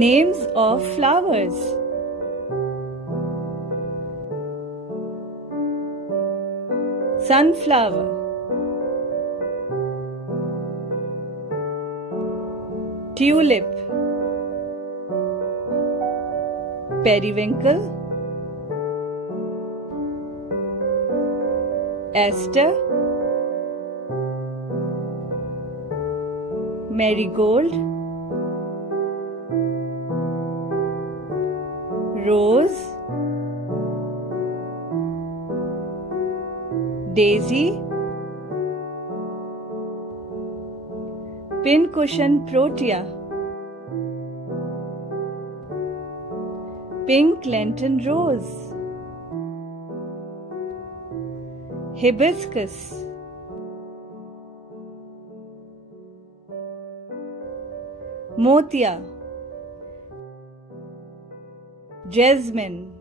Names of flowers. Sunflower, tulip, periwinkle, aster, marigold, rose, daisy, pincushion protea, pink lantern rose, hibiscus, motia, jasmine,